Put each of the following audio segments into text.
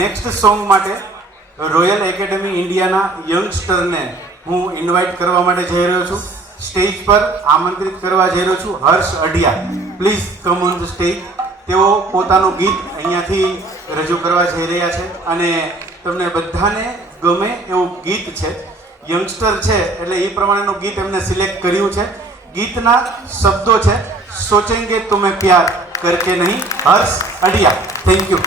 Next song માટે royal academy ઇન્ડિયાના યંગસ્ટરને હું ઇન્વાઇટ કરવા માટે જઈ રહ્યો છું. સ્ટેજ પર આમંત્રિત કરવા જઈ રહ્યો છું Harsh Adhiya. Please come on the stage. તેઓ પોતાનું ગીત અહીંયાથી રજૂ કરવા જઈ રહ્યા છે અને તમને બધાને ગમે એવું ગીત છે. યંગસ્ટર છે એટલે એ પ્રમાણેનું ગીત એમને સિલેક્ટ કર્યું છે. ગીતના શબ્દો છે સોચેંગે તુમે પ્યાર કરકે નહીં. હર્ષ અઢિયા. Thank you.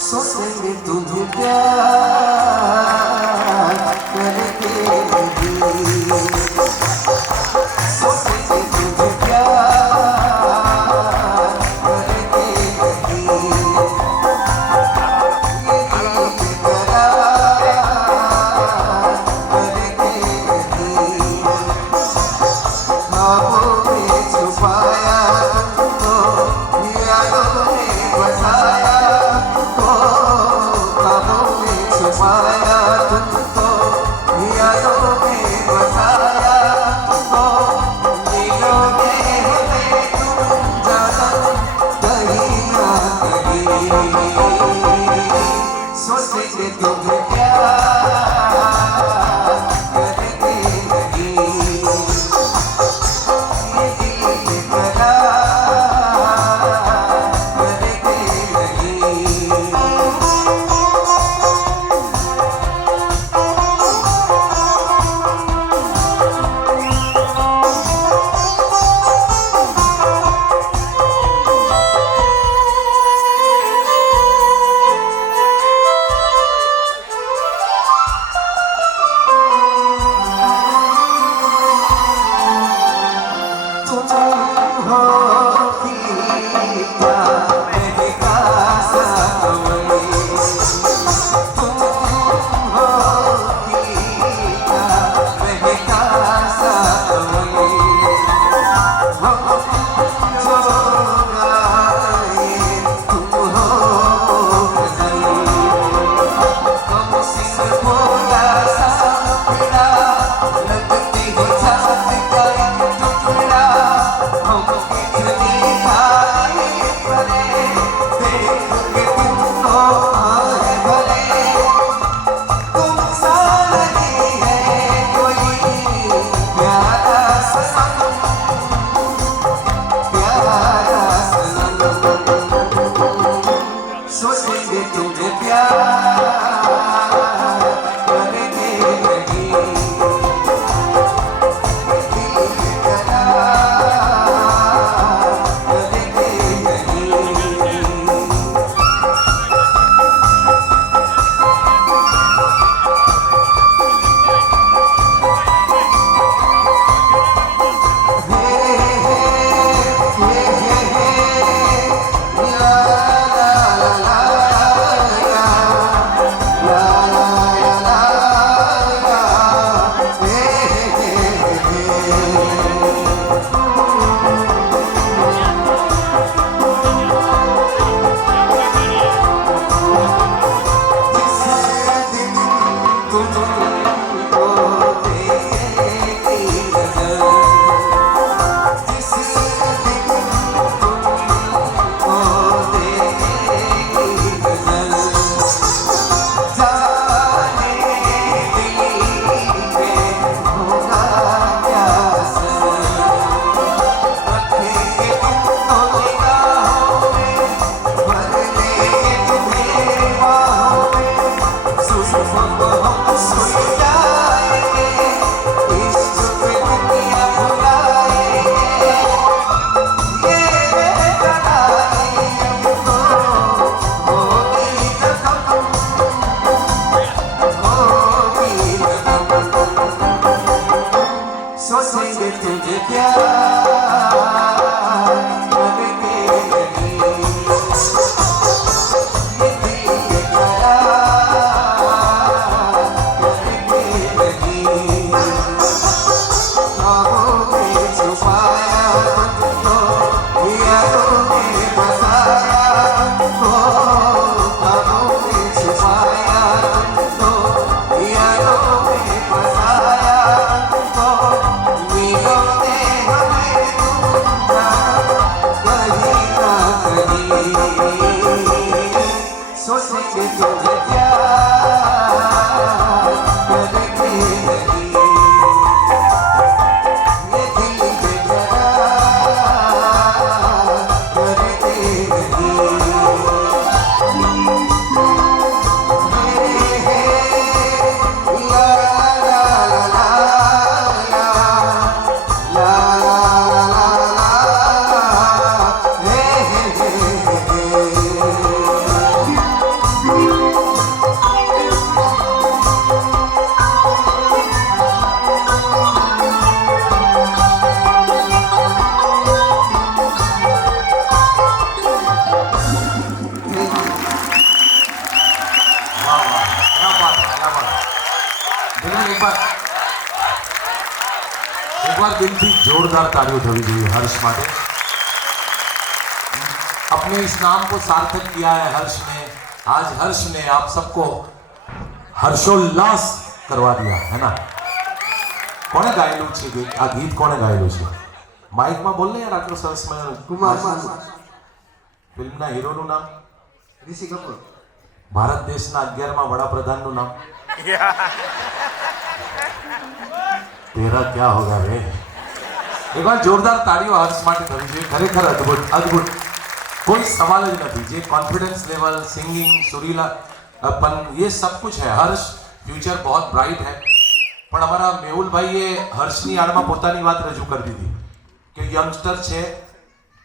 सोचेंगे तुम्हें प्यार करके नहीं, सोचेंगे तुम्हें प्यार करके नहीं, ये करार करके नहीं, ख्वाबों में छुपाया तुमको, यादों में बसाया छुपाया तुमको यादों दिलથી जोरदार तालियों થવી જોઈએ हर्ष માટે. अपने इस नाम को सार्थक किया है हर्ष ने. आज हर्ष ने आप सबको हर्षोल्लास करवा दिया है ना. કોણે ગાયેલું છે ગીત? આ ગીત કોણે ગાયેલું છે? માઇકમાં બોલ ને યાર, આટલો સરસ મજાનો. કુમાર ફિલ્મના હીરોનું નામ? ઋષિ કપૂર. ભારત દેશના 11મા વડાપ્રધાનનું નામ? તેરા ક્યા હોગા રે. એક વાર જોરદાર તાળીઓ હર્ષ માટે થવી જોઈએ. ખરેખર અદ્ભુત અદ્ભુત, कोई सवाल ही नहीं. ये कॉन्फिडेंस लेवल, सिंगिंग, सुरीलापन, ये सब कुछ है. हर्ष फ्यूचर बहुत ब्राइट है. પણ અમારા મેહુલભાઈએ હર્ષની આડમાં પોતાની વાત રજૂ કરી દીધી કે યંગસ્ટર છે,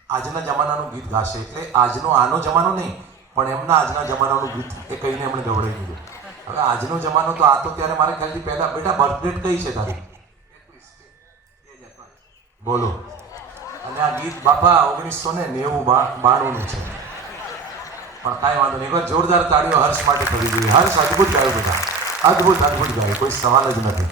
આજના જમાનાનું ગીત ગાશે. એટલે આજનો આનો જમાનો નહીં, પણ એમના આજના જમાનાનું ગીત એ કહીને એમણે ગવડાવી દીધું. હવે આજનો જમાનો તો આ તો ત્યારે મારે ખ્યાલથી પહેલા બેટા બર્થડેટ કઈ છે તારી? બોલો. અને આ ગીત બાપા 1992નું છે. પણ કાંઈ વાંધો નહીં. એકવાર જોરદાર તાળીઓ હર્ષ માટે થવી જોઈએ. હર્ષ અદ્ભુત ગાયું બેટા, અદ્ભુત અદ્ભુત ગાયું, કોઈ સવાલ જ નથી.